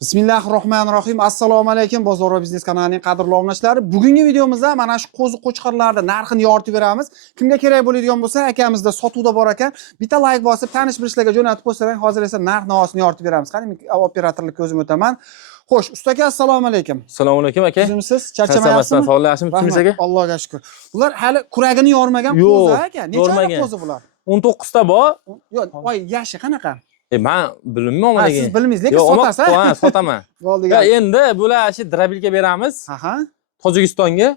Bismillahirrohmanirrohim. Assalomu alaykum bozor va biznes kanalining qadrli obunachilari. Bugungi videomizda mana shu qo'zi qo'chqorlarning narxini yoritib beramiz. Kimga kerak bo'ladigan bo'lsa, akamizda sotuvda bor ekan. Bitta like bosib, tanish bilishlarga jo'natib qo'ysalar, hozir esa narx-navosini yoritib beramiz. Qani operatorlikka o'zim o'taman. Xo'sh, usta aka, assalomu alaykum. Assalomu alaykum aka. Sizmisiz? Charchamayapsizmi? Faollasizmi kimiz aka? Allohga shukr. Bular hali kuragini yormagan qo'zi aka. Necha qo'zi bular? 19 ta bor. Yo'q, voy, yashi qanaqa? Men bilmayman lekin. Siz bilmaysiz, lekin sotasiz. Ha, sotaman. Bo'ldi. Ya endi bular shu drabilga beramiz. Aha. Tojikistonga,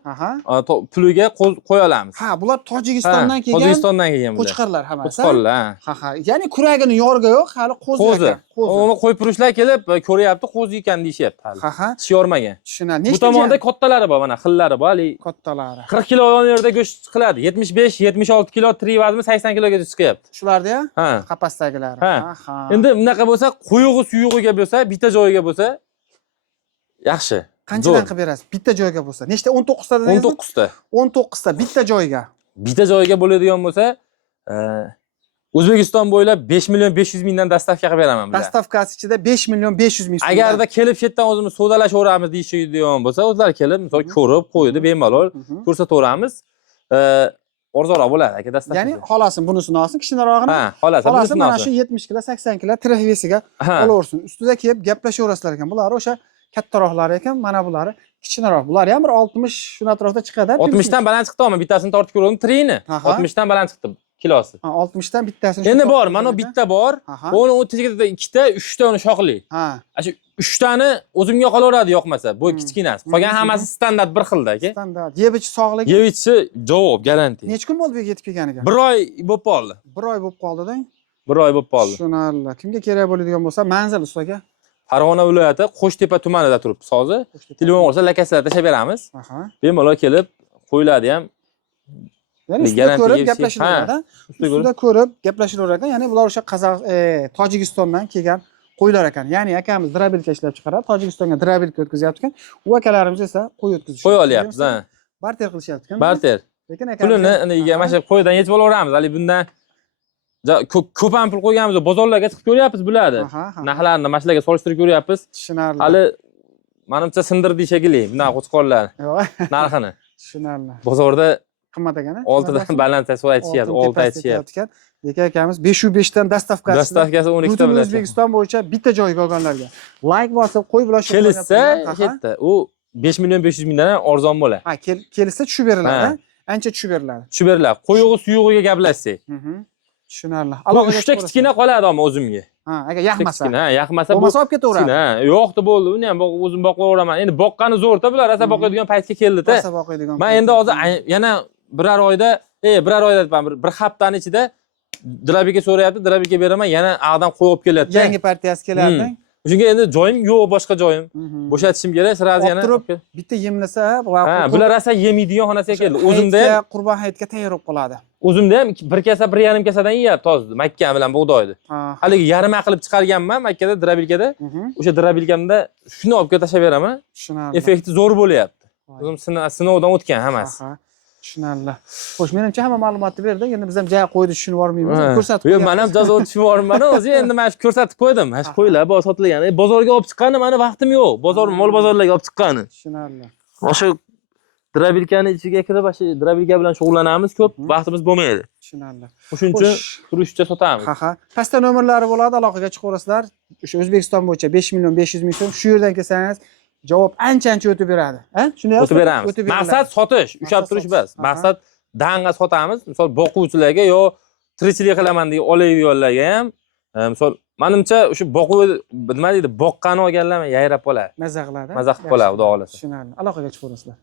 puliga qo'y olamiz. Ha, bular Tojikistondan kelgan. Tojikistondan kelgan bular. Qo'chqarlar hammasi. Qo'chqarlar. Ha. Ya'ni kuragini yorga yo'q, hali qo'zi ekan. Uni qo'ypurushlar kelib, ko'ryapti, qo'zi ekan deyishyapti hali. Ha. Tish yormagan. Tushunadi. Bu tomonda kattalari bor, mana xillari bor, hali kattalari. 40 kilo olgan yerda go'sht qiladi. 75-76 kilo tri vazni 80 kiloga chiqyapti. Shularda-ya? Ha. Qapasdagilari. Ha. Endi bunaqa bo'lsa, quyug'i suyug'iga bo'lsa, bitta joyiga bo'lsa yaxshi. Qanchadan qilib berasiz? Bitta joyga bo'lsa. Nechta 19 ta dedingizmi? 19 ta. 19 ta bitta joyga. Bitta joyga bo'ladigan bo'lsa, O'zbekiston bo'ylab 5 million 500 mingdan dastavka qilib beraman bular. Dastavkasi ichida 5 million 500 ming so'm. Agarda kelib shu yerdan o'zimiz savdolashaveramiz deyishadigan bo'lsa, o'zlari kelib, misol ko'rib, qo'ydi, bemalol ko'rsataveramiz. Arzonroq bo'ladi aka dastavka. Ya'ni xolasin bunisini olsin, kichikroqini. Ha, xolasin mana shu 70 kilo, 80 kilo trafvesiga olaversin. Ustida kelib gaplashaverasizlar ekan. Bular o'sha kattaroqlar ekan, mana bulari kichikroq. Bular ham bir 60 shuna atrofida chiqadi. 60 dan baland chiqdi, men bittasini tortib ko'rdim, trini. 60 dan baland chiqdi kilosi. 60 dan bittasini. Endi bor, mana bitta bor. Uni o'tida ikkita, 3 ta uni shoxli. Ha. Shu 3 tani o'zimga qolaveradi yoqmasa. Bu kichkinasi. Qolgan hammasi standart bir xilda aka. Standart. Yebichi sog'ligi. Yebichi javob, garanti. Necha kun bo'ldi bu yetib kelganiga? 1 oy bo'lib qoldi. 1 oy bo'lib qoldi-da. 1 oy bo'lib qoldi. Tushunarli. Kimga kerak bo'ladigan bo'lsa, manzil ustaga. Farg'ona viloyati Qo'shtepa tumanida turibdi sozi. Telefon qilsa lakaslarga tashab beramiz. Bemalol kelib qo'yiladi ham. Ya'ni ustida ko'rib gaplashilaveradi. Ustida ko'rib gaplashilaverar ekan. Ya'ni bular o'sha Tojikistondan kelgan qo'ylar ekan. Ya'ni akamiz drabilka ishlab chiqaradi. Tojikistonga drabilka o'tkazyapti ekan. U akalarimiz esa qo'y o'tkazishadi. Qo'y olyapmiz, ha. Barter qilishyapti ekan. Barter. Lekin pulini mana shu qo'ydan yechib olaveramiz. Hali bundan ko'p ham pul qo'yganmiz, bozorlarga chiqib ko'ryapmiz bularni. Narxlarni mana shularga solishtirib ko'ryapmiz. Tushunarli. Hali menimcha sindirdi shekilli bunaqa qo'chqorlar narxini. Tushunarli. Bozorda qimmat ekan. 6 dan baland aytishyapti, 6 aytishyapti. Lekin akamiz 505 dan dastavkasi. Dastavkasi 12 ta bilan. O'zbekiston bo'yicha bitta joyga olganlarga like bosib, qo'y bilan kelsa, ketdi. U 5 million 500 mingdan arzon bo'ladi. Ha, kelsa tushib beriladi. Ancha tushib beriladi. Tushib beriladi. Qo'yug'i suyug'iga gaplashsak. Tushunarli. Bu 3 ta kichkina qoladi ammo o'zimga. Ha, agar yaxmasa. Ha, yaxmasa bo'lmasa olib ketaveradi. Ha, yo'qdi bo'ldi. Uni ham o'zim boqaveraman. Endi boqqani zo'rda bular, rosa boqadigan paytga keldi-da. Rosa boqadigan. Men endi hozir yana birar oyda, birar oyda aytman, bir haftaning ichida drabilga so'rayapti, drabilga beraman, yana aqdan qo'yib keladi. Yangi partiyasi keladi. Shunga endi joyim yo'q, boshqa joyim. Bo'shatishim kerak, sirasi yana. Bitta yemlasa, ha, bular rosa yemaydigan xonasiga keldi. O'zimda ham Qurbon hayitga tayyor bo'lib qoladi. O'zimda ham 1 kasa 1,5 kasadan yeyapti hozir, makka bilan bug'doyni. Haligi yarim qilib chiqarganman Makkada, drabilkada. O'sha drabilkamda shuni olib tashlab beraman. Tushunarli. Effekti zo'r bo'lyapti. O'zim sinovdan o'tgan hammasi. Tushunarli. Xo'sh, menimcha hamma ma'lumotni berdi. Endi biz ham joy qo'ydi tushunib olmaymiz. Ko'rsatib qo'ydim. Men ham jazo tushunib olmayman. O'zi endi men ko'rsatib qo'ydim. Mana shu qo'ylar bor sotilgan. Bozorga olib chiqqani meni vaqtim yo'q. Mol bozorlarga olib chiqqani. Tushunarli. O'sha drabilkani ichiga kirib, o'sha drabilka bilan shug'ullanamiz, ko'p vaqtimiz bo'lmaydi. Tushunarli. Shuning uchun turishcha sotamiz. Ha. Pastda nomerlari bo'ladi, aloqaga chiqaverasizlar. O'sha O'zbekiston bo'yicha 5 million 500 ming so'm. Shu yerdan kelsangiz javob ancha o'tib beradi. Ha? Shuni o'tib beramiz. Maqsad sotish, ushlab turish emas. Maqsad danga sotamiz. Misol boquvchilarga yo tirikchilik qilaman degan oladiganlarga ham, misol menimcha o'sha boquv nima deydi, boqqani olganlar yayrab qoladi. Maza qiladi. Maza qilib qoladi, xudo xolasa. Tushunarli. Aloqaga chiqaverasizlar.